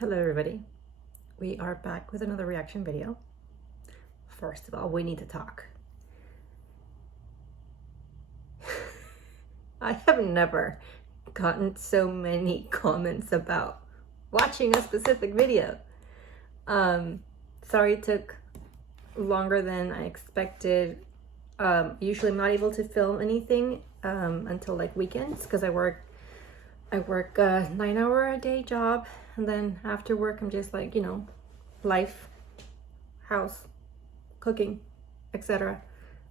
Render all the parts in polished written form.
Hello everybody, we are back with another reaction video. First of all, we need to talk. I have never gotten so many comments about watching a specific video. Sorry it took longer than I expected. Usually I'm not able to film anything until like weekends because I work a 9-hour-a-day job, and then after work I'm just like, life, house, cooking, etc.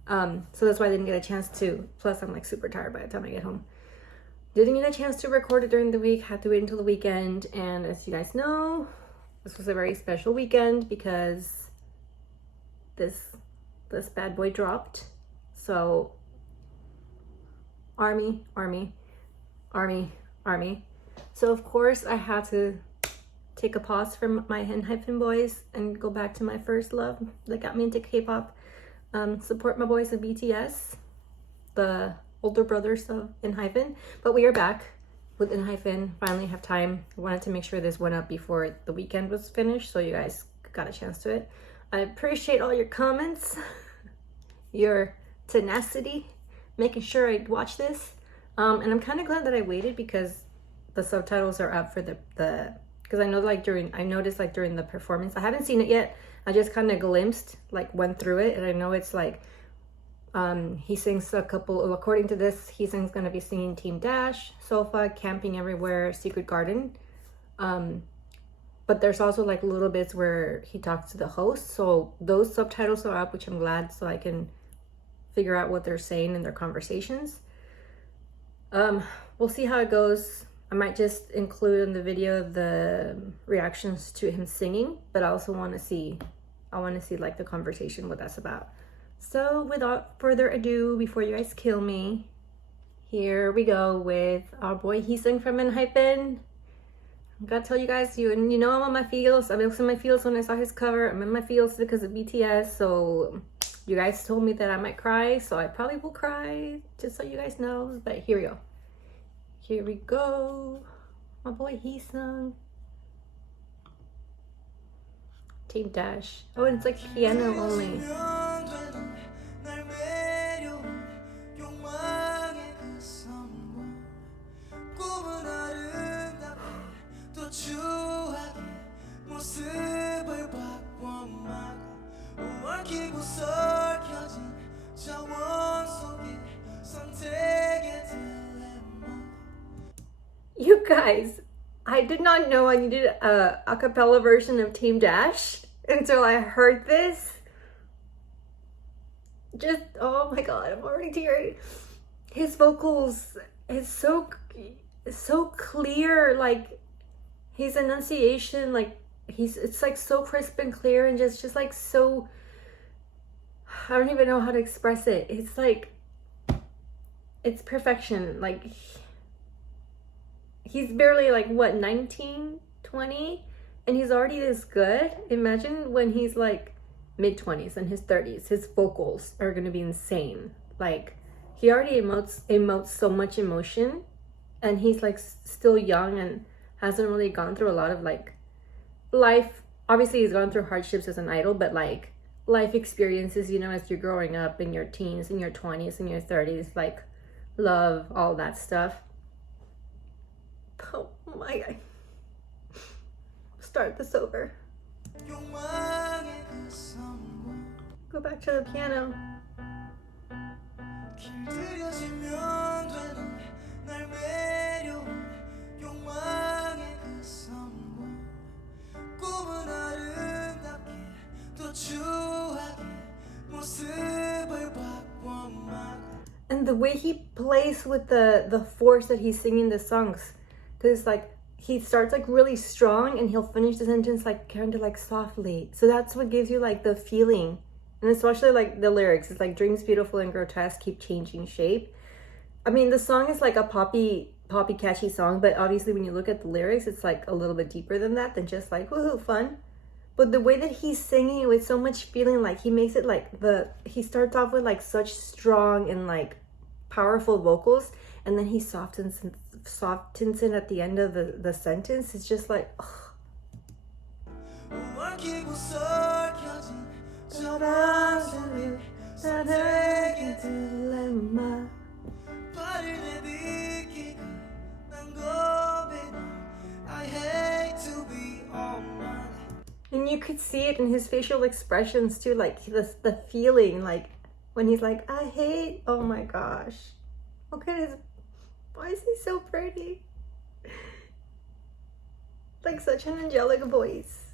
So that's why I didn't get a chance to, plus I'm like super tired by the time I get home. Didn't get a chance to record it during the week, had to wait until the weekend, and as you guys know, this was a very special weekend because this bad boy dropped. So army. So of course I had to take a pause from my Enhypen boys and go back to my first love that got me into K-pop. Support my boys of BTS, the older brothers of Enhypen. But we are back with Enhypen. Finally have time. I wanted to make sure this went up before the weekend was finished, so you guys got a chance to it. I appreciate all your comments, your tenacity, making sure I watch this. And I'm kind of glad that I waited because the subtitles are up for the because I noticed during the performance, I haven't seen it yet. I just kind of glimpsed, went through it, and I know it's he sings a couple, according to this, Heeseung's gonna be singing Tamed Dashed, Sofa, Camping Everywhere, Secret Garden. But there's also little bits where he talks to the host, so those subtitles are up, which I'm glad, so I can figure out what they're saying in their conversations. We'll see how it goes. I might just include in the video the reactions to him singing, but I also want to see the conversation, what that's about. So without further ado, before you guys kill me, here we go with our boy Heeseung from Enhypen. I gotta tell you guys, you know I'm on my feels. I was in my feels when I saw his cover. I'm in my feels because of BTS, so you guys told me that I might cry, so I probably will cry, just so you guys know. But here we go. Here we go. My boy Heeseung. Tamed Dashed. Oh, and it's like piano only. You guys, I did not know I needed a cappella version of Tamed Dashed until I heard this. Just, oh my god, I'm already teary. His vocals is so clear, his enunciation, it's so crisp and clear, and just so, I don't even know how to express it. It's perfection. He's barely what, 19, 20, and he's already this good. Imagine when he's mid-20s and his 30s, his vocals are gonna be insane. He already emotes so much emotion, and he's still young and hasn't really gone through a lot of life. Obviously he's gone through hardships as an idol, but life experiences, as you're growing up in your teens, in your 20s, in your 30s, love, all that stuff. Oh my god. Start this over. Go back to the piano. And the way he plays with the force that he's singing the songs, because he starts really strong and he'll finish the sentence kind of softly, so that's what gives you the feeling. And especially the lyrics, it's dreams beautiful and grotesque keep changing shape. I mean, the song is a poppy catchy song, but obviously when you look at the lyrics, it's a little bit deeper than that, than just woohoo fun. But the way that he's singing it with so much feeling, he makes it he starts off with such strong and powerful vocals, and then he softens it at the end of the sentence. It's just oh, And you could see it in his facial expressions too, like the feeling, like when he's like, I hate, oh my gosh. Look at his, why is he so pretty? Like such an angelic voice.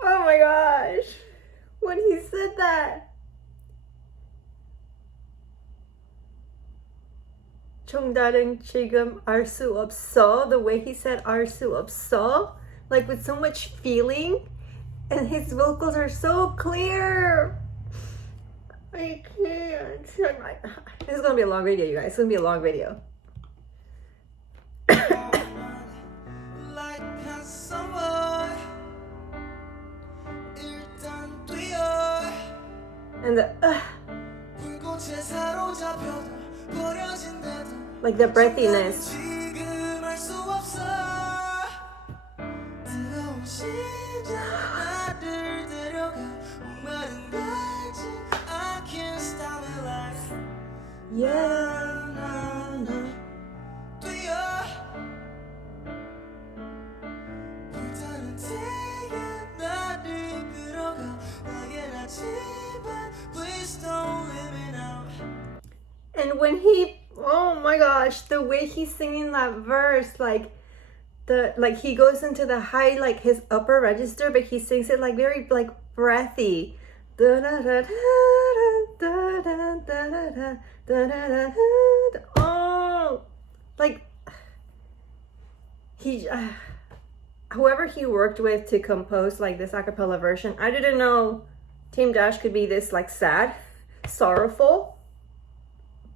Oh my gosh, when he said that. 정답은 지금 알 수 없어. The way he said 알 수 없어, like with so much feeling, and his vocals are so clear. I can't. This is gonna be a long video, you guys. It's gonna be a long video. And the like the breathiness. And when he, oh my gosh, the way he's singing that verse, like he goes into the high, like his upper register, but he sings it like very like breathy. Oh, like he, whoever he worked with to compose like this a cappella version, I didn't know Tamed Dashed could be this like sad, sorrowful.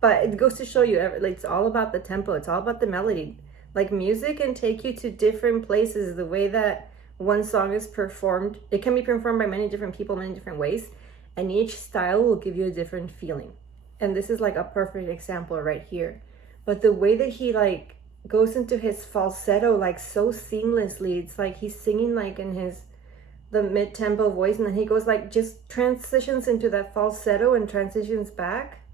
But it goes to show you, like, it's all about the tempo. It's all about the melody. Like, music can take you to different places. The way that one song is performed, it can be performed by many different people, many different ways. And each style will give you a different feeling. And this is like a perfect example right here. But the way that he like goes into his falsetto, like so seamlessly, it's like he's singing like in the mid-tempo voice. And then he goes like, just transitions into that falsetto and transitions back.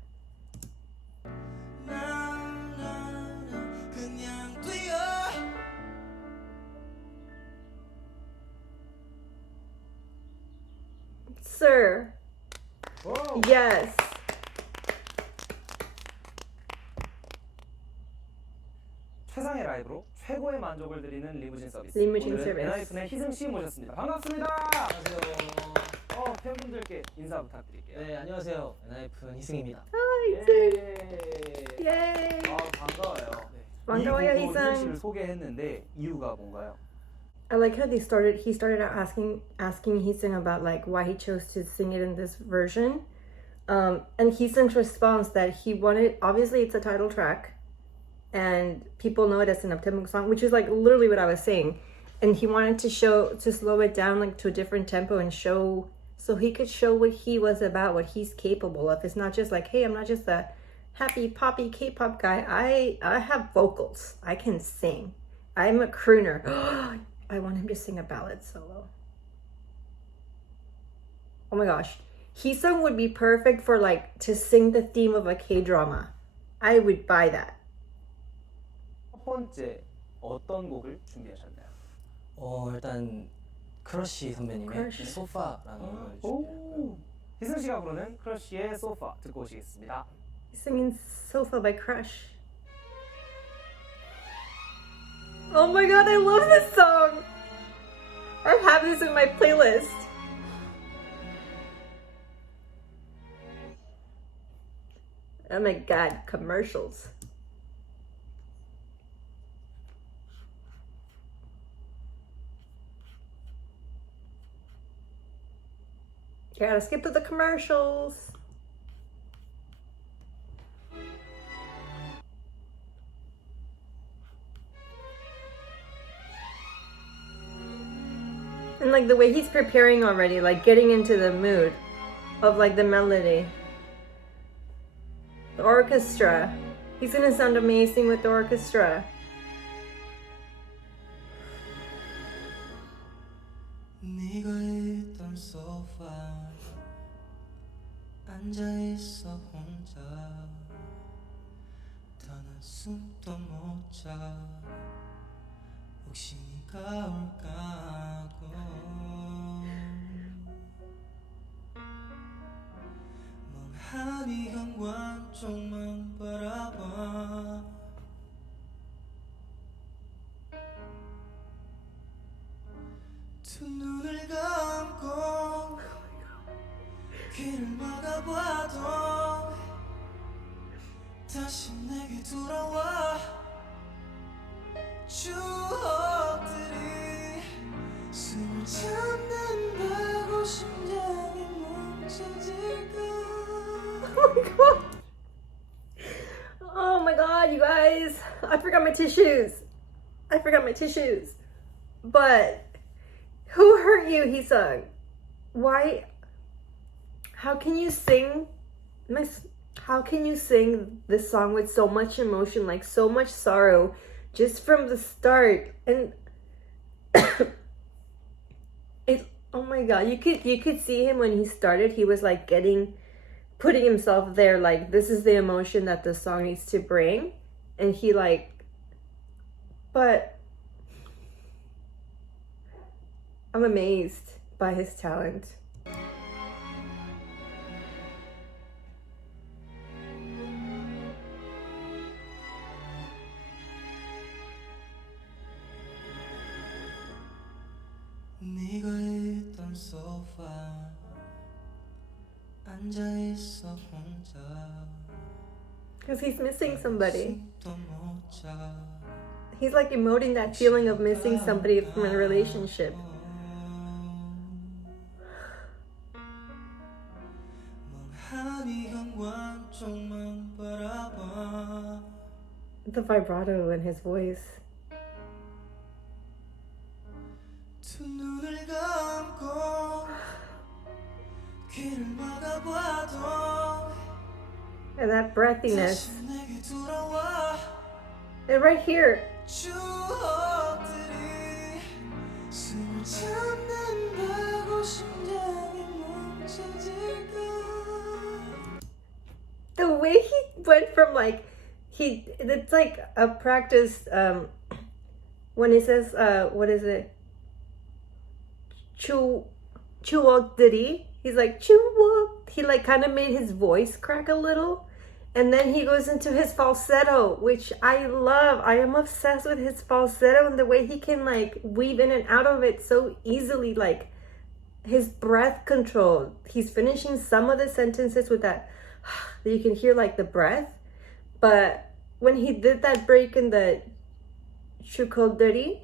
Sir. Whoa. Yes. 최상의 라이브로 최고의 만족을 드리는 리무진 서비스. LeeMujin 오늘은 Service. 엔하이픈의 희승 씨 모셨습니다. 반갑습니다. 안녕하세요. 팬분들께 인사 부탁드릴게요. 네, 안녕하세요. 엔하이픈 희승입니다. Hi, 예. Yay. 반가워요. 네. 반가워요, 이 곡으로 희승 희승. 씨를 소개했는데 이유가 뭔가요? I like how he started out asking Heeseung about like why he chose to sing it in this version. And Heeseung's response that he wanted, obviously it's a title track and people know it as an up-tempo song, which is like literally what I was saying. And he wanted to slow it down like to a different tempo and show, so he could show what he was about, what he's capable of. It's not just like, hey, I'm not just a happy poppy K-pop guy. I have vocals. I can sing. I'm a crooner. I want him to sing a ballad solo. Oh my gosh. Heeseung would be perfect for like to sing the theme of a K-drama. I would buy that. 첫 번째 어떤 곡을 준비하셨나요? 일단 크러쉬 선배님의 크러쉬. 소파라는 곡을 준비했고요. 희승 씨가 부르는 크러쉬의 소파 듣고 오시겠습니다. Singing Sofa by Crush. Oh my god, I love this song! I have this in my playlist. Oh my god, commercials. Gotta skip to the commercials. like the way he's preparing already, like getting into the mood of like the melody. The orchestra. He's gonna sound amazing with the orchestra. 네가 있던 소파 앉아있어 혼자 단 한숨도 못자 혹시 네가 올까 하고 멍하니 현관 쪽만 바라봐 두 눈을 감고 귀를 막아봐도 다시 내게 돌아와 추억들이 숨을 참는다고 심장이 멈춰질까 Oh my god, you guys. I forgot my tissues. But who hurt you, Heeseung? Why? How can you sing this song with so much emotion, like so much sorrow, just from the start? And oh my god, you could see him when he started. He was like putting himself there, like this is the emotion that the song needs to bring, and he like, but I'm amazed by his talent. 네가 있던 소파 앉아있어 혼자 Because he's missing somebody. 숨도 못자 He's like emoting that feeling of missing somebody from a relationship. 멍하니 현관 쪽만 바라봐 The vibrato in his voice. 두 눈을 감고 귀를 막아봐도 And that breathiness. 다시 내게 돌아와 And right here. 추억들이 숨을 참는다고 심장이 멈춰질까 The way he went from like it's like a practice when he says what is it? 추억들이. He's like 추억. He like kind of made his voice crack a little. And then he goes into his falsetto, which I love. I am obsessed with his falsetto and the way he can like weave in and out of it so easily, like his breath control. He's finishing some of the sentences with that you can hear like the breath. But when he did that break in the 추억들이,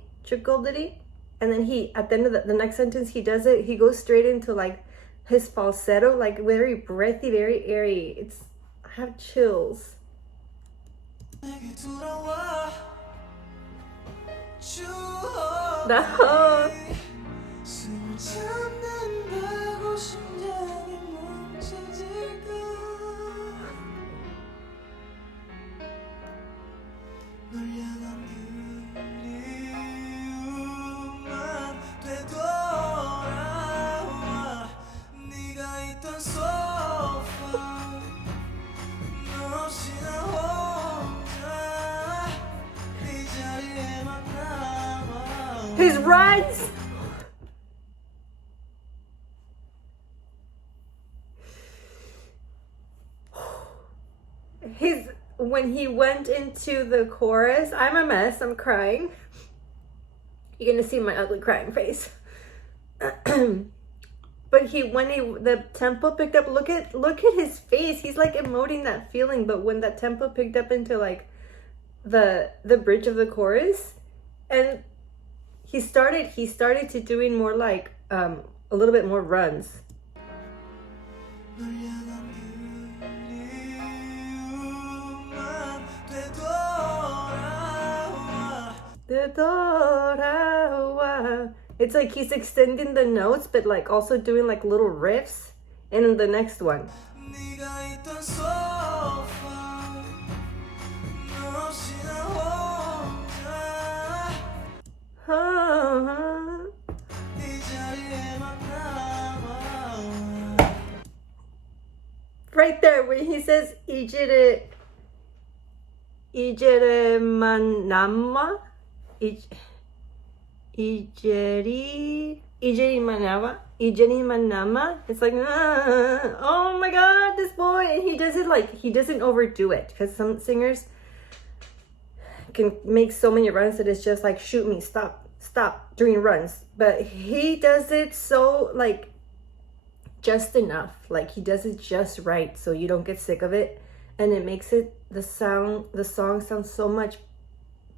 and then he at the end of the next sentence he does it, he goes straight into like his falsetto, like very breathy, very airy. It's I have chills. No. His runs. When he went into the chorus, I'm a mess, I'm crying. You're gonna see my ugly crying face. But the tempo picked up, look at his face. He's like emoting that feeling, but when that tempo picked up into like the bridge of the chorus, and he started to doing more like a little bit more runs. 되돌아와 It's like he's extending the notes, but like also doing like little riffs. And then the next one. 네가 있던 소파 너 없이 나 혼자 이 자리에만 남아 Right there when he says 이제만 남아 이제리만 남아. It's like oh my god, this boy. And he does it like he doesn't overdo it, because some singers can make so many runs that it's just like shoot me, stop doing runs, but he does it so like just enough, like he does it just right so you don't get sick of it, and it makes it the song sound so much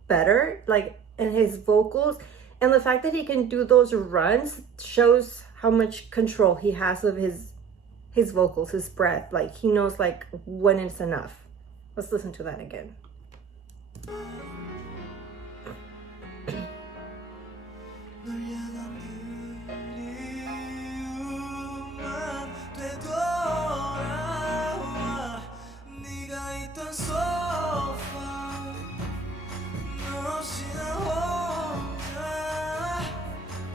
better, like, and his vocals and the fact that he can do those runs shows how much control he has of his vocals, his breath. Like he knows like when it's enough. Let's listen to that again. 널 향한 그리움만 되돌아와 네가 있던 소파 너 없이 나 혼자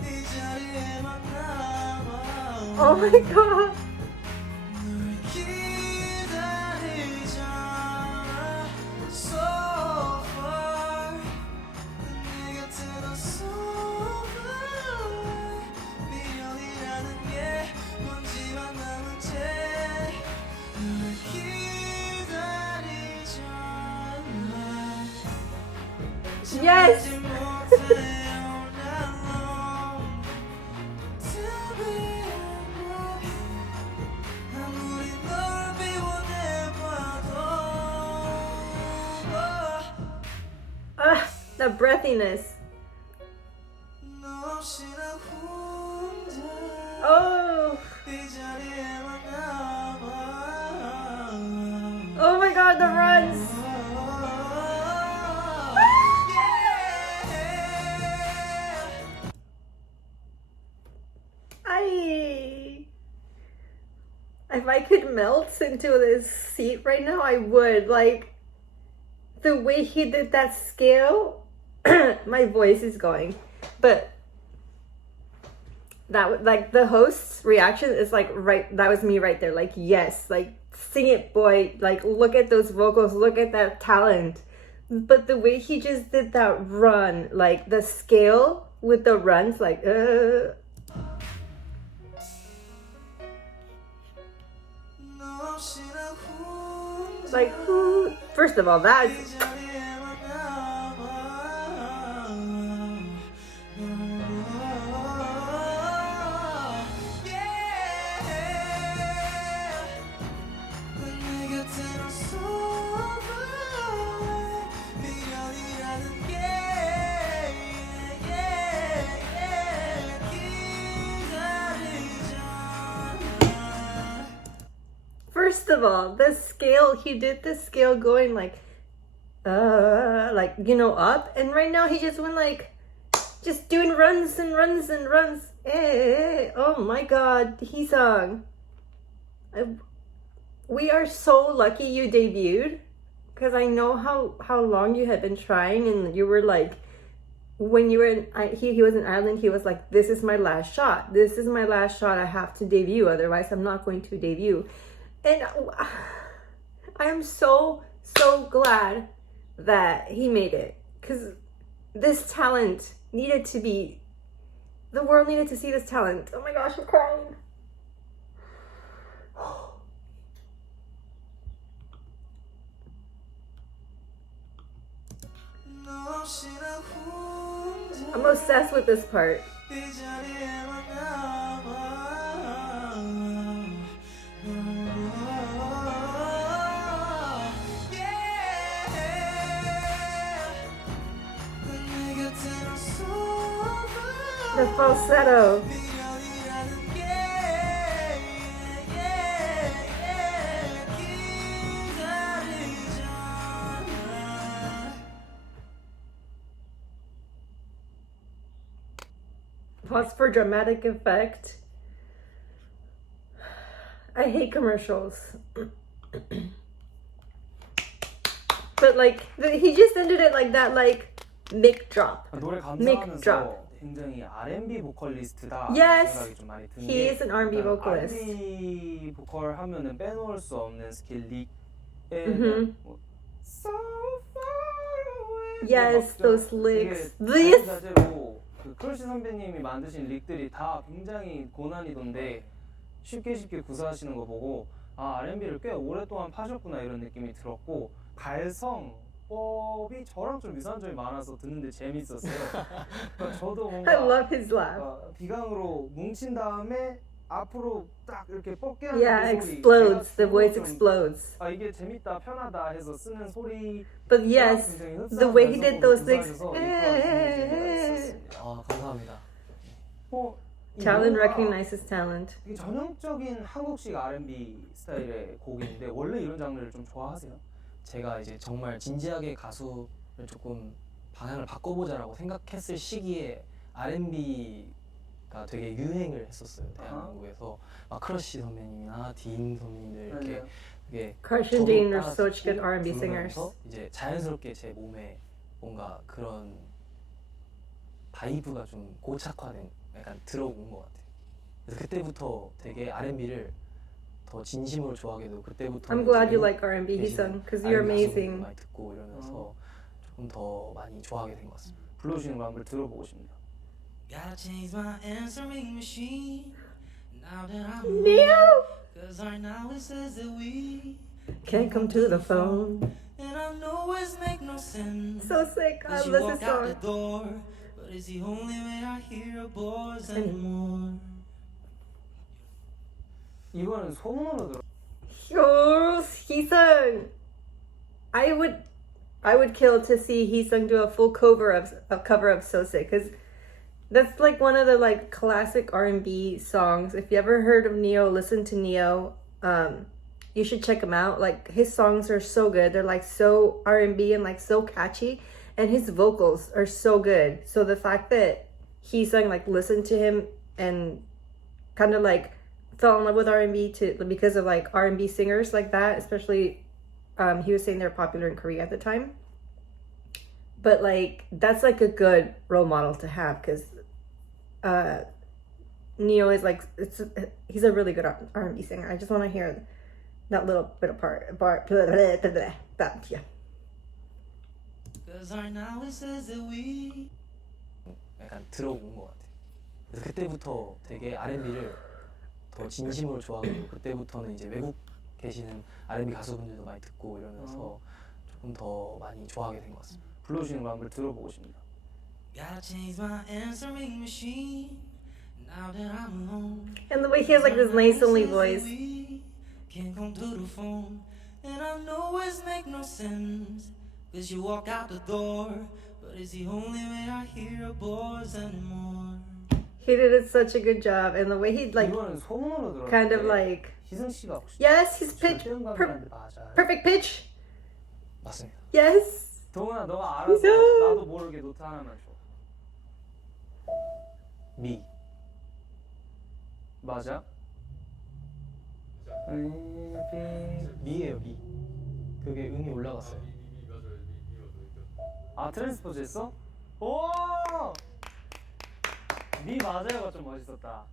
이 자리에만 남아 Oh my god. 널 기다리잖아 so far 내 곁에 넌 so far 미련이라는 게 뭔지만 남은 채 널 기다리잖아 Yes. 지나지 못해 all night long Tell me why 아무리 널 비워내봐도 The breathiness. 너 없이 나 혼자 Oh. 이 자리에만 남아 Oh my god, the runs. If I could melt into this seat right now, I would. Like, the way he did that scale, my voice is going. But that, like, the host's reaction is like, right, that was me right there. Like, yes, like, sing it, boy. Like, look at those vocals, look at that talent. But the way he just did that run, like, the scale with the runs, like, 너 없이 나 혼자 like, first of all, that 이 자리에만 남아 내 곁에 넌 so far 미련이라는 게 기다리잖아 first of all, the scale, he did the scale going like, you know, up. And right now he just went like, just doing runs and runs and runs. Oh my god, Heeseung. We are so lucky you debuted, because I know how long you had been trying, and you were like, when you were in, he was in Ireland, he was like, this is my last shot. This is my last shot. I have to debut, otherwise I'm not going to debut. And I am so glad that he made it, because this talent needed to be, the world needed to see this talent. Oh my gosh, I'm crying. 너 없이 나 혼자 I'm obsessed with this part. 이 자리에만 남아 내 곁에 넌 so far The falsetto. 미련이라는 게 기다리잖아 Pause for dramatic effect. I hate commercials. But like he just ended it like that, like mic drop. 노래 Mic drop. 감상하면서 굉장히 R&B 보컬리스트다 Yes, 생각이 좀 많이 드는 he 게 is an R&B vocalist. R&B 보컬 하면은 빼놓을 수 없는 스킬 릭에 뭐, So far away Yes, 막 those 되게 licks. This. 자연자재로 그 크러쉬 선배님이 만드신 릭들이 다 굉장히 고난이도인데 쉽게 구사하시는 거 보고 아 R&B를 꽤 오랫동안 파셨구나 이런 느낌이 들었고 발성법이 저랑 좀 유사한 점이 많아서 듣는데 재밌었어요. 그러니까 저도 뭔가 I love his laugh. 비강으로 뭉친 다음에 앞으로 딱 이렇게 뻗게 하는 Yeah, 그 소리 explodes. The 제가 voice 좀, explodes. 아 이게 재밌다 편하다 해서 쓰는 소리 But yes, the way he did those things. 아 감사합니다. 이 Talent 노래가 recognizes talent. 되게 전형적인 한국식 R&B 스타일의 곡인데 원래 이런 장르를 좀 좋아하세요? 제가 이제 정말 진지하게 가수를 조금 방향을 바꿔보자라고 생각했을 시기에 R&B가 되게 유행을 했었어요. 대한민국에서 막 크러쉬 선배님이나 딘 선배님들 이렇게 되게 Crush and Dean are 따라 such good 듣고 R&B singers. 부르면서 이제 자연스럽게 제 몸에 뭔가 그런 바이브가 좀 고착화된 약간 들어온 것 같아요. 그래서 그때부터 되게 R&B를 더 진심으로 좋아하게 되고 그때부터 I'm glad you like R&B, Heeseung, because you're amazing. 많이 듣고 이러면서 조금 더 많이 좋아하게 된 것 같습니다. 불러주시는 거 한번 들어보고 싶네요. Gotta change my answering machine now that I'm Neo! Cause right now it says that we Can't come to the phone. And I know it's make no sense So sick. I As you love walk this out the song. door But it's the only way I hear a voice anymore 이거는 소문으로 들어. Yo, Heeseung. I would kill to see Heeseung do a full cover of So Sick, because that's like one of the like classic R&B songs. If you ever heard of Neo, listen to Neo. You should check him out. Like his songs are so good. They're like so R&B and like so catchy, and his vocals are so good. So the fact that Heeseung like listened to him and kind of like fell in love with R&B because of like R&B singers like that, especially he was saying they're popular in Korea at the time. But like that's like a good role model to have, because Neo is like he's a really good R&B singer. I just want to hear that little bit of part that yeah. Cause right now it says that we 약간 들어온 것 같아요. 그래서 그때부터 되게 R&B를 더 진심으로 좋아하게 되고 그때부터는 이제 외국 계시는 R&B 가수분들도 많이 듣고 이러면서 조금 더 많이 좋아하게 된 것 같습니다. 불러주시는 거 한번 들어보고 싶네요. Gotta change my answering machine now that I'm alone. And the way he has like this nice only voice. Can't come to the phone, and I know it's make no sense. Cause you walk out the door, but it's the only way I hear a voice anymore. He did it such a good job, and the way he like 이거는 소문으로 들었는데 kind of like 희승 씨가 혹시 yes, his pitch 절대음감이라는데 맞아요? perfect pitch. 맞습니다. Yes. 동훈아 너가 알아서 희승! 나도 모르게 노트 하나만 줘. 미. 맞아? 미예요 미. 그게 음이 올라갔어요. 아 트랜스포즈 했어? 오! 미 맞아요가 좀 멋있었다.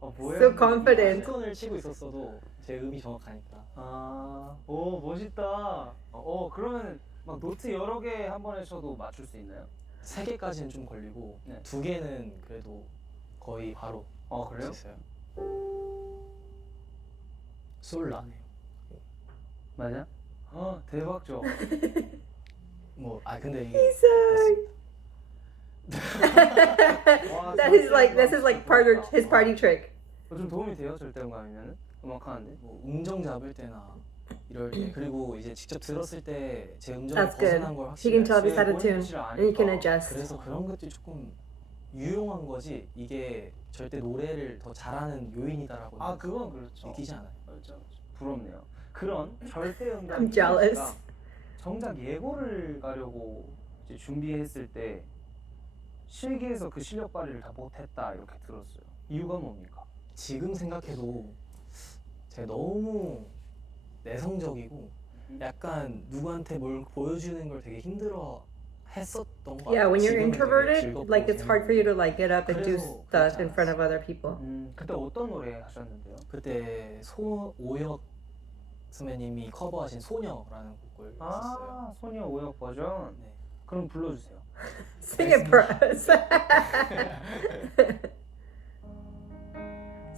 뭐야? So confident. 을 치고 있었어도 제 음이 정확하니까. 아, 오 멋있다. 그러면 막 노트 여러 개 한 번에 쳐도 맞출 수 있나요? 3개까지는 좀 걸리고 네. 2개는 그래도 거의 바로 그래요? 할수 있어요. 솔라네요. 맞아? 대박죠. 근데 이게 Heeseung. This is like part of his party trick. 좀 도움이 돼요? 절대음감이면은 음악하는데? 뭐 음정 잡을 때나 이럴 때 그리고 이제 직접 들었을 때 제 음정이 That's good. 벗어난 걸 He 확실히 can tell if he's 알수 out of tune, and he can adjust. 그래서 그런 것들이 조금 유용한 거지 이게 절대 노래를 더 잘하는 요인이다라고 그건 그렇죠. 느끼지 않아요. 그렇죠. 부럽네요. 그런 절대음감 I'm jealous. 정작 예고를 가려고 이제 준비했을 때 실기에서 그 실력 발휘를 다 못했다 이렇게 들었어요. 이유가 뭡니까? 지금 생각해도 제가 너무 내성적이고 약간 누구한테 뭘 보여주는 걸 되게 힘들어 했었던 것 같아요. Yeah, when you're 지금은 되게 introverted, 즐겁고 like it's hard for you to like get up and do 그래서 stuff 그렇지 in front of other people. 그때 어떤 노래 하셨는데요? 그때 오혁 선배님이 커버하신 소녀라는 곡을 했었어요. 소녀 오역 버전. 네. 그럼 불러주세요. Sing it for us.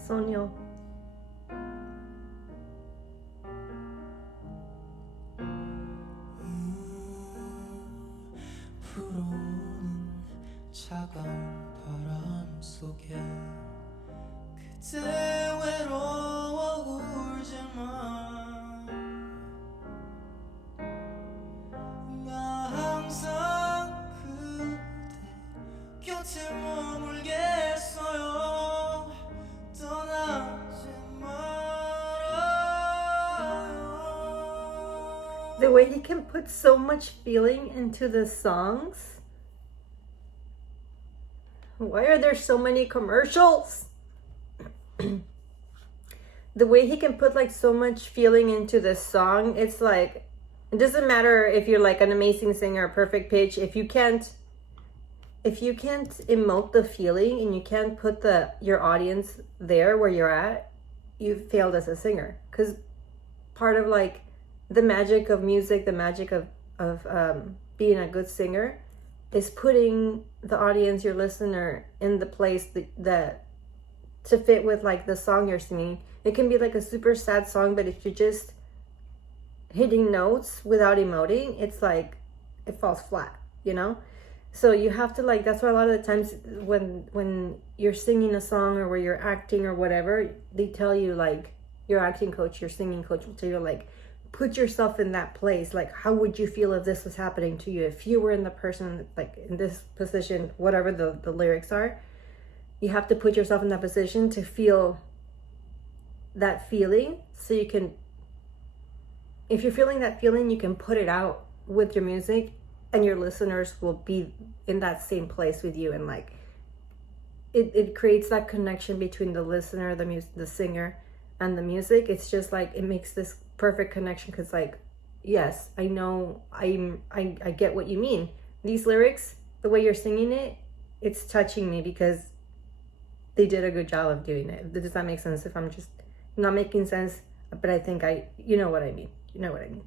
소녀. 불어오는 차가운 바람 속에 그대 외로워 울지마 나 항상 그대 곁에 머물겠어요 떠나지 말아요 The way he can put so much feeling into the songs. Why are there so many commercials? The way he can put like so much feeling into the song, it's like it doesn't matter if you're like an amazing singer, a perfect pitch, if you can't emote the feeling and you can't put your audience there where you're at, you've failed as a singer. Because part of like the magic of music, the magic of being a good singer is putting the audience, your listener, in the place that to fit with like the song you're singing. It can be like a super sad song, but if you're just hitting notes without emoting, it's like it falls flat, you know? So you have to like, that's why a lot of the times when you're singing a song or where you're acting or whatever, they tell you like, your acting coach, your singing coach will tell you like, put yourself in that place. Like, how would you feel if this was happening to you? If you were in the person, like in this position, whatever the lyrics are, you have to put yourself in that position to feel that feeling. So you can, if you're feeling that feeling, you can put it out with your music and your listeners will be in that same place with you. And like, it creates that connection between the listener, the singer and the music. It's just like, it makes this perfect connection because like, yes, I know I get what you mean. These lyrics, the way you're singing it, it's touching me because they did a good job of doing it. Does that make sense? If I'm just not making sense, but I think you know what I mean. You know what I mean.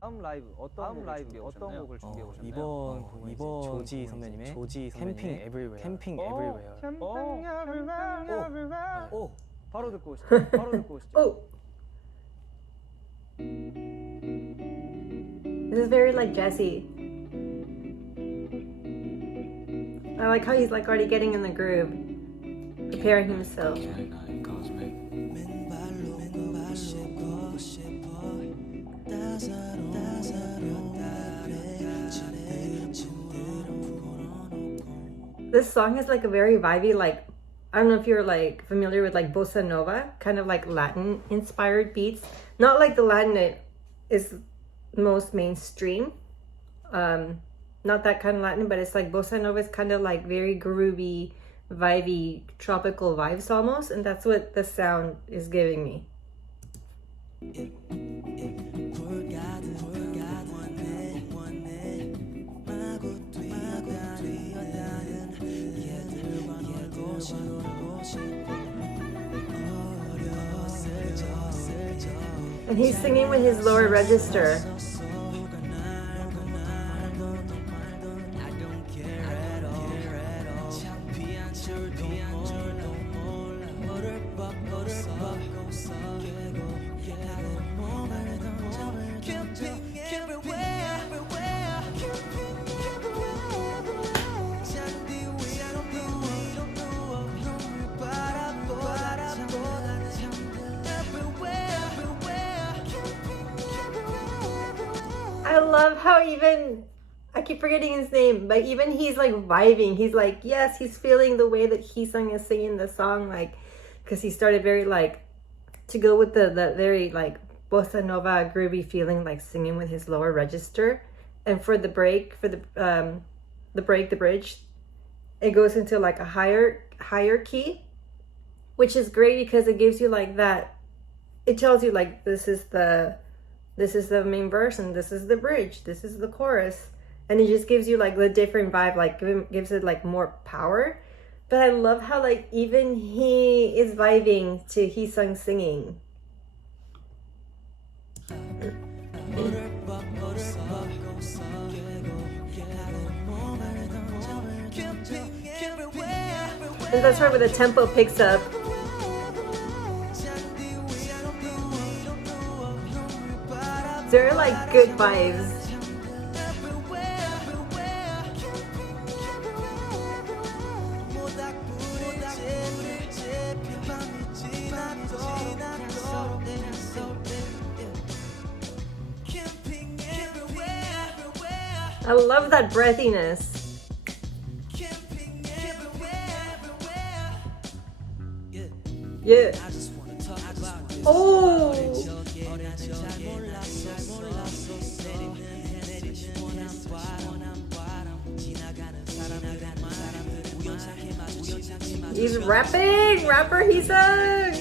다음 라이브 어떤 곡을 준비해 오셨나요? 이번 조지 선배님의 캠핑 에브리웨어. 캠핑 에브리웨어. 오, 바로 듣고 오시죠. Oh, this is very like Jesse. I like how he's like already getting in the groove, preparing himself. This song is like a very vibey, like, I don't know if you're like familiar with like bossa nova, kind of like Latin inspired beats. Not like the Latin that is most mainstream. Not that kind of Latin, but it's like bossa nova is kind of like very groovy, vibey, tropical vibes almost. And that's what the sound is giving me. And he's singing with his lower register. I love how even, I keep forgetting his name, but even he's like vibing. He's like, yes, he's feeling the way that Heeseung is singing the song, like, because he started very like, to go with the very like bossa nova groovy feeling, like singing with his lower register. And for the break, for the bridge, it goes into like a higher key, which is great because it gives you like that. It tells you like this is the main verse and this is the bridge, this is the chorus, and it just gives you like the different vibe, like gives it like more power. But I love how like even he is vibing to Heeseung singing. And that's right where the tempo picks up. They're like good vibes. I love that breathiness. Yeah. Oh. He's rapping! Rapper Heeseung!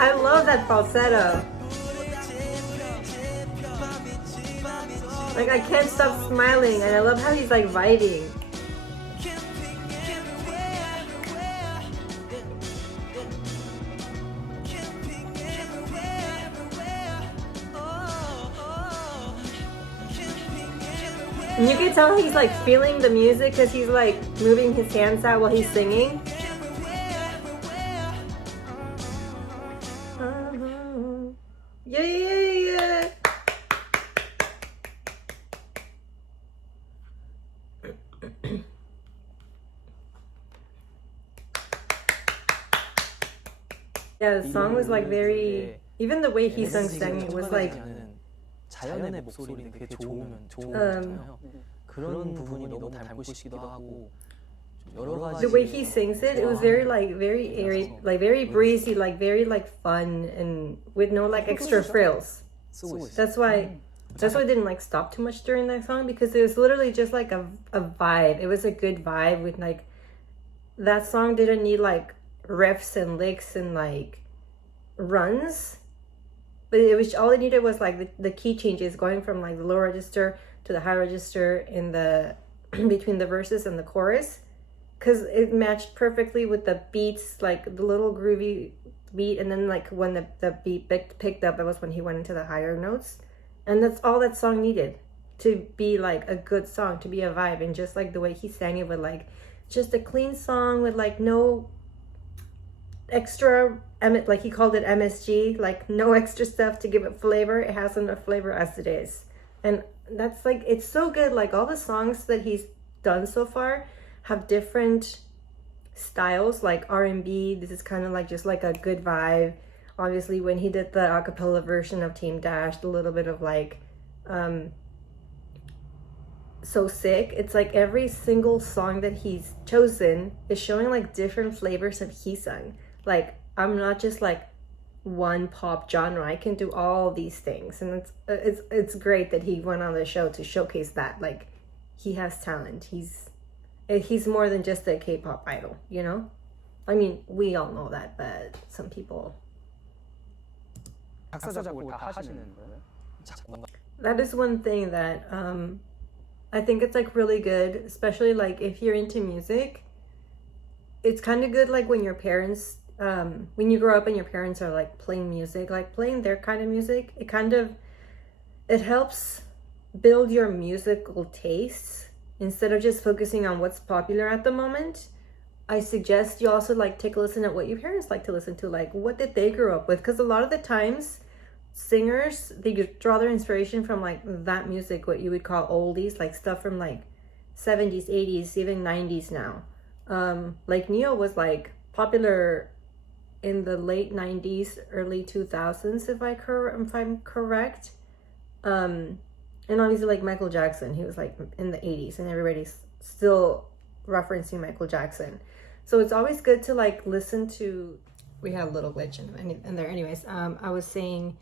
I love that falsetto. Like I can't stop smiling, and I love how he's like vibing. And you can tell he's like feeling the music because he's like moving his hands out while he's singing. Yeah, yeah, yeah. Yeah, the song was like very, even the way Heeseung sang it was like 자연의 목소리인데 그게 좋으면 좋은 거잖아요. 그런 부분이 너무 닮고 싶기도 하고 여러 가지. The way he sings it, it was very like very airy, like very breezy, like very like fun and with no like extra frills. That's why I didn't like stop too much during that song because it was literally just like a vibe. It was a good vibe with like that song didn't need like riffs and licks and like runs. But it was all it needed was like the key changes going from like the low register to the high register in the between the verses and the chorus, because it matched perfectly with the beats, like the little groovy beat, and then like when the beat picked up, that was when he went into the higher notes, and that's all that song needed to be like a good song, to be a vibe. And just like the way he sang it with like just a clean song with like no extra, like he called it MSG, like no extra stuff to give it flavor. It has enough flavor as it is. And that's like, it's so good. Like all the songs that he's done so far have different styles, like R&B. This is kind of like just like a good vibe. Obviously when he did the acapella version of Tamed Dashed, a little bit of like So Sick. It's like every single song that he's chosen is showing like different flavors of Heeseung. Like I'm not just like one pop genre. I can do all these things, and it's great that he went on the show to showcase that. Like he has talent. He's more than just a K-pop idol, you know? I mean, we all know that, but some people. That is one thing that I think it's like really good, especially like if you're into music. It's kind of good like when your parents when you grow up and your parents are like playing music, like playing their kind of music, it helps build your musical tastes instead of just focusing on what's popular at the moment. I suggest you also like take a listen at what your parents like to listen to, like what did they grow up with, because a lot of the times singers, they draw their inspiration from like that music, what you would call oldies, like stuff from like 70s, 80s, even 90s now. Like Neo was like popular in the late 90s, early 2000s, if I'm correct. And obviously like Michael Jackson, he was like in the 80s, and everybody's still referencing Michael Jackson. So it's always good to like listen to. We had a little glitch in there. Anyways, I was saying,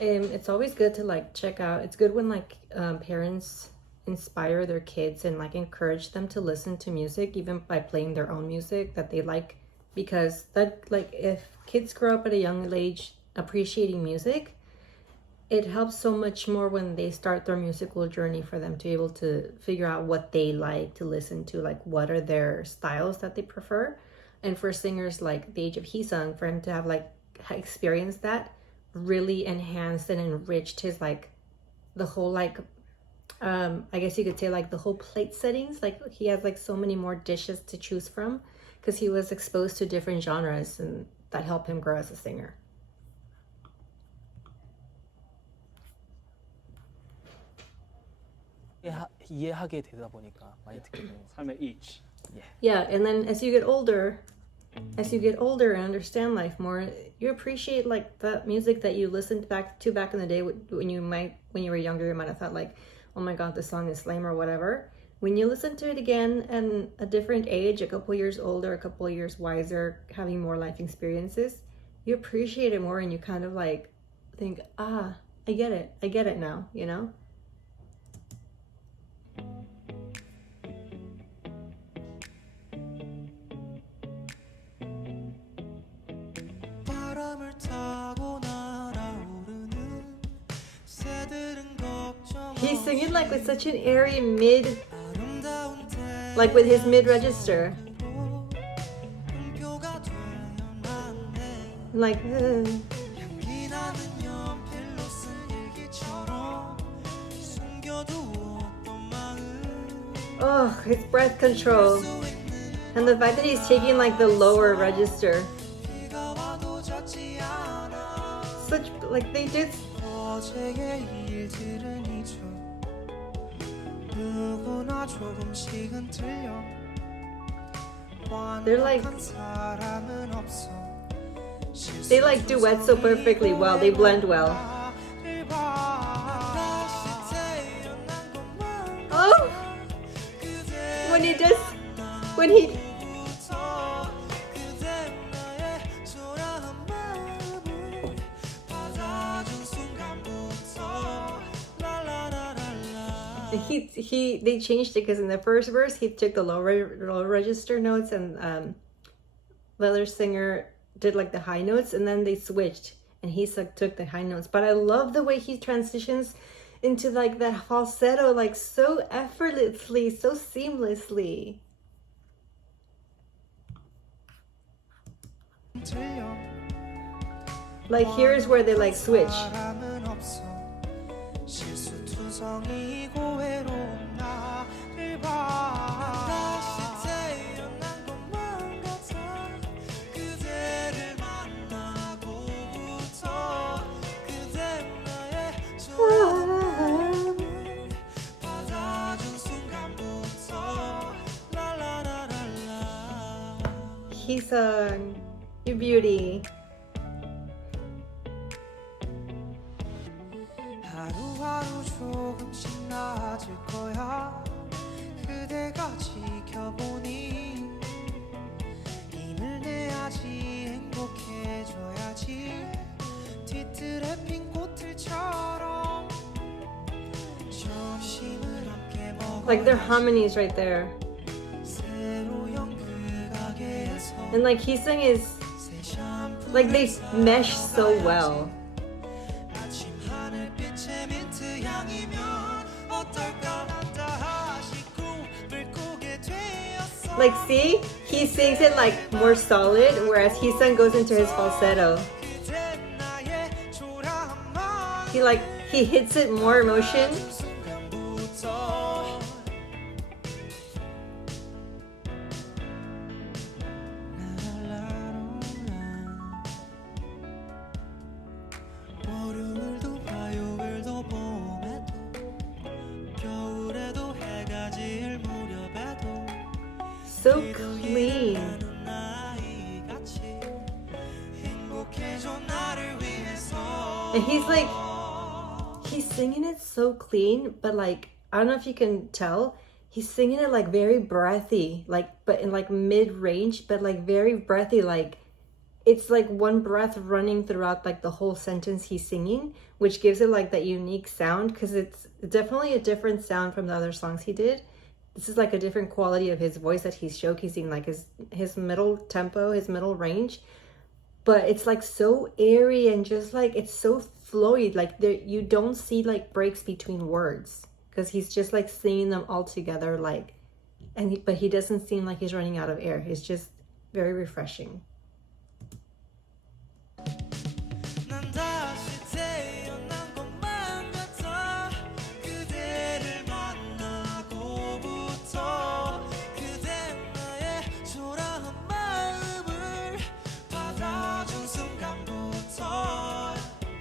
it's always good to like check out. It's good when like parents inspire their kids and like encourage them to listen to music, even by playing their own music that they like, because that, like, if kids grow up at a young age appreciating music, it helps so much more when they start their musical journey for them to be able to figure out what they like to listen to, like what are their styles that they prefer. And for singers like the age of Heeseung, for him to have like experienced that, really enhanced and enriched his like the whole like I guess you could say like the whole plate settings. Like he has like so many more dishes to choose from because he was exposed to different genres, and that helped him grow as a singer. 이해하게 되다 보니까 많이 듣게 되는 것 같아요. 삶의 each. Yeah, and then as you get older and understand life more, you appreciate like the music that you listened back in the day when you were younger. You might have thought like, oh my god, this song is lame or whatever. When you listen to it again and a different age, a couple years older, a couple years wiser, having more life experiences, you appreciate it more, and you kind of like think, I get it now, you know? He's singing like with such an airy mid, like with his mid register. Like, oh, his breath control. And the fact that he's taking like the lower register. Such, like they did. They're like, they like duet so perfectly well. They blend well. Oh, when he they changed it, because in the first verse he took the low register notes, and the other singer did like the high notes, and then they switched and he took the high notes. But I love the way he transitions into like that falsetto, like so effortlessly, so seamlessly. Like here's where they like switch. Heeseung, you beauty. 하루하루 조금씩 나아질 거야. 그대가 지켜보니 힘을 내야지, 행복해져야지. 뒤뜰에 핀 꽃들처럼 점심을 함께 먹어야지. Like their harmonies right there. And like Heeseung is like they mesh so well. Like see, he sings it like more solid, whereas Heeseung goes into his falsetto. He hits it more emotion. so clean. And he's singing it so clean, but like, I don't know if you can tell, he's singing it like very breathy, like, but in like mid-range, but like very breathy, like it's like one breath running throughout like the whole sentence he's singing, which gives it like that unique sound, because it's definitely a different sound from the other songs he did. This is like a different quality of his voice that he's showcasing, like his middle tempo, his middle range. But it's like so airy and just like, it's so flowy, like there you don't see like breaks between words, because he's just like singing them all together, like, but he doesn't seem like he's running out of air. It's just very refreshing.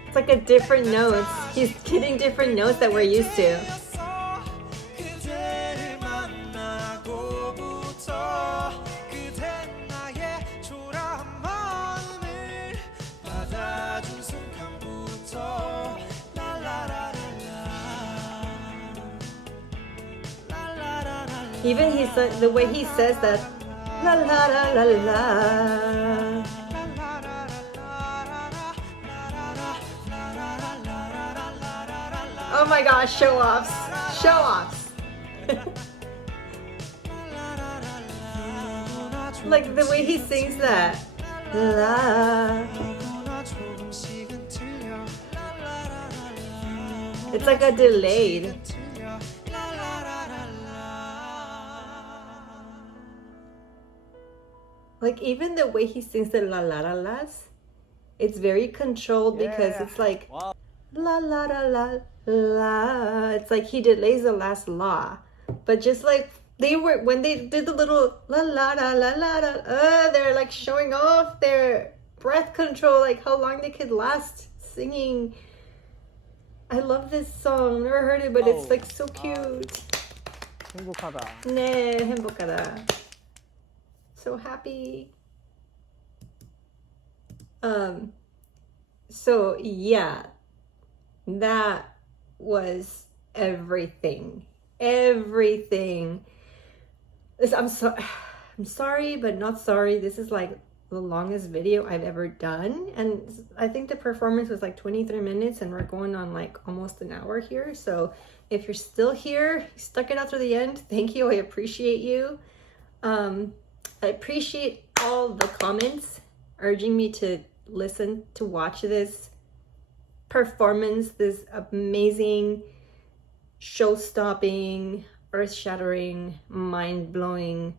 It's like a different notes. He's getting different notes that we're used to. Even the way he says that, la la la la la. Oh my gosh, show offs. Show offs. Like the way he sings that. La. It's like a delayed. Like even the way he sings the la la la las, it's very controlled, because it's like la la la la la. It's like he delays the last la, but just like they were when they did the little la la la la la la, they're like showing off their breath control, like how long they could last singing. I love this song. Never heard it, but it's like so cute. 행복하다. 네, 행복하다. So happy. So yeah, that was everything. Everything. I'm sorry, but not sorry. This is like the longest video I've ever done, and I think the performance was like 23 minutes, and we're going on like almost an hour here. So if you're still here, stuck it out to the end, thank you. I appreciate you. I appreciate all the comments urging me to listen, to watch this performance, this amazing, show-stopping, earth-shattering, mind-blowing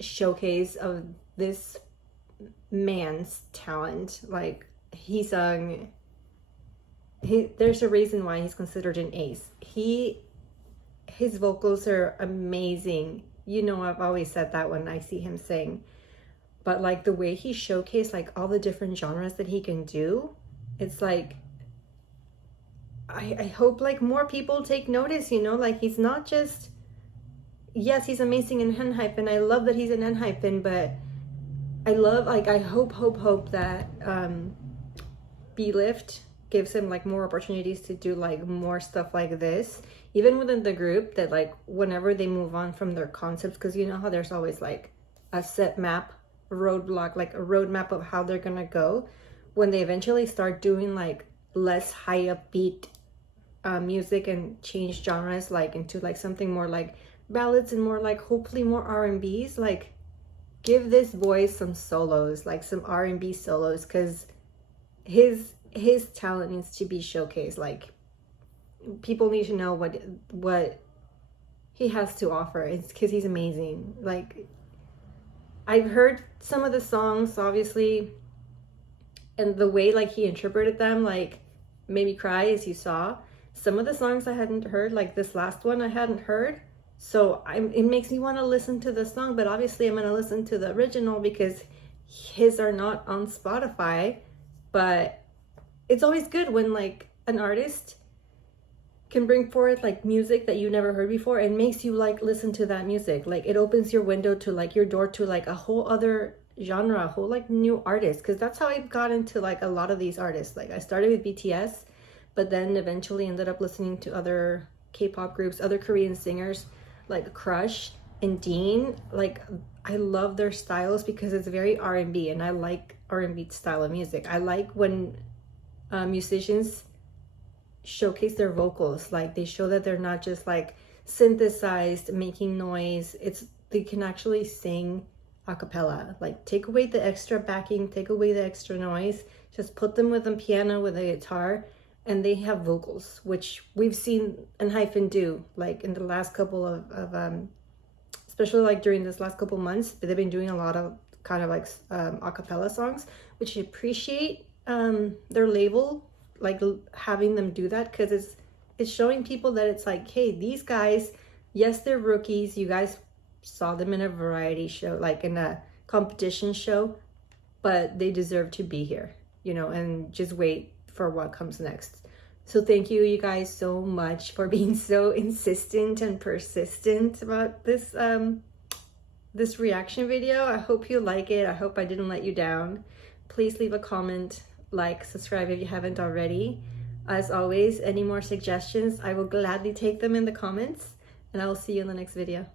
showcase of this man's talent. Like, Heeseung, there's a reason why he's considered an ace. His vocals are amazing. You know, I've always said that when I see him sing, but like the way he showcased like all the different genres that he can do, it's like, I hope like more people take notice, you know, like he's not just, yes, he's amazing in Enhypen. I love that he's in Enhypen, but I love, like, I hope that B-Lift gives him like more opportunities to do like more stuff like this, even within the group, that like whenever they move on from their concepts, because you know how there's always like a set map, roadblock, like a roadmap of how they're gonna go. When they eventually start doing like less high upbeat music and change genres like into like something more like ballads and more like hopefully more R&Bs, like give this boy some solos, like some R&B solos, because his talent needs to be showcased. Like, people need to know what he has to offer. It's because he's amazing. Like, I've heard some of the songs, obviously, and the way like he interpreted them like made me cry, as you saw. Some of the songs I hadn't heard, like this last one I hadn't heard, so it makes me want to listen to the song. But obviously I'm going to listen to the original because his are not on Spotify. But it's always good when like an artist can bring forth like music that you never heard before and makes you like listen to that music. Like it opens your window to like your door to like a whole other genre, a whole like new artist, because that's how I got into like a lot of these artists. Like I started with BTS, but then eventually ended up listening to other K-pop groups, other Korean singers like Crush and Dean. Like I love their styles because it's very R&B, and I like R&B style of music. I like when musicians showcase their vocals, like they show that they're not just like synthesized making noise. It's they can actually sing a cappella. Like take away the extra backing, take away the extra noise, just put them with a piano, with a guitar, and they have vocals, which we've seen Enhypen do like in the last couple of especially like during this last couple months. They've been doing a lot of kind of like a cappella songs, which I appreciate their label like having them do that, because it's showing people that it's like, hey, these guys, yes, they're rookies. You guys saw them in a variety show, like in a competition show, but they deserve to be here, you know, and just wait for what comes next. So thank you guys so much for being so insistent and persistent about this this reaction video. I hope you like it. I hope I didn't let you down. Please leave a comment, like, subscribe if you haven't already. As always, any more suggestions, I will gladly take them in the comments, and I will see you in the next video.